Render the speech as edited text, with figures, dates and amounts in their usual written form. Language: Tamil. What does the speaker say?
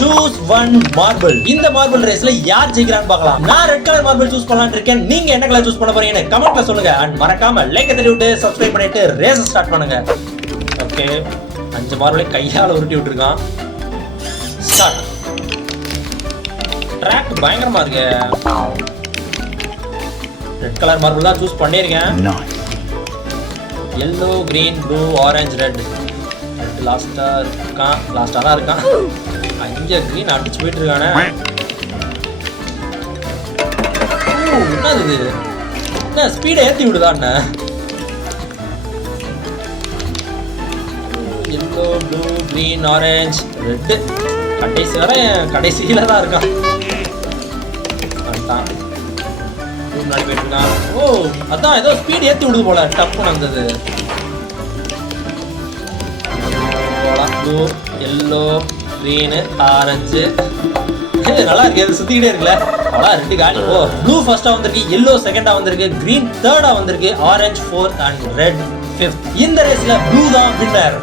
Choose one marble. இந்த மார்பிள் ரேஸ்ல யார் ஜெயிக்கிறான்னு பார்க்கலாம். நான் ரெட் கலர் மார்பிள் சூஸ் பண்ணலாம்னு இருக்கேன். நீங்க என்ன கலர் சூஸ் பண்ண போறீங்கன்னு கமெண்ட்ல சொல்லுங்க. அண்ட் மறக்காம லைக் தட்டி விட்டு சப்ஸ்கிரைப் பண்ணிட்டு ரேஸ் ஸ்டார்ட் பண்ணுங்க. ஓகே, 5 மார்பிளை கையால உருட்டி விட்டுருக்கான். ஸ்டார்ட். ட்ராக் பயங்கரமா இருக்கு. ரெட் கலர் மார்பிள் தான் சூஸ் பண்ணிருக்கேன். yellow green blue orange red. லாஸ்டா தான் இருக்கான். 5 கிரீன் அடிச்சு போயிட்டு இருக்கானே. என்னது இது? என்ன ஸ்பீடை ஏற்றி விடுதா என்ன? Yellow blue green orange red கடைசியில தான் இருக்கான். முன்னாடி போயிட்டு இருக்கான். ஓ, அதான் ஏதோ ஸ்பீட் ஏற்றி விடுது போல. டப்புன்னு வந்தது. ப்ளூ எல்லோ கிரீனு ஆரஞ்சு நல்லா இருக்கு. அது சுத்திக்கிட்டே இருக்குல்ல. அவ்வளோ 2 காலி. ஓ, ப்ளூ ஃபர்ஸ்டா வந்திருக்கு, எல்லோ செகண்டா வந்திருக்கு, கிரீன் தேர்டா வந்திருக்கு, orange 4th and red 5th. இந்த ரேஸ்ல ப்ளூ தான் வின்னர்.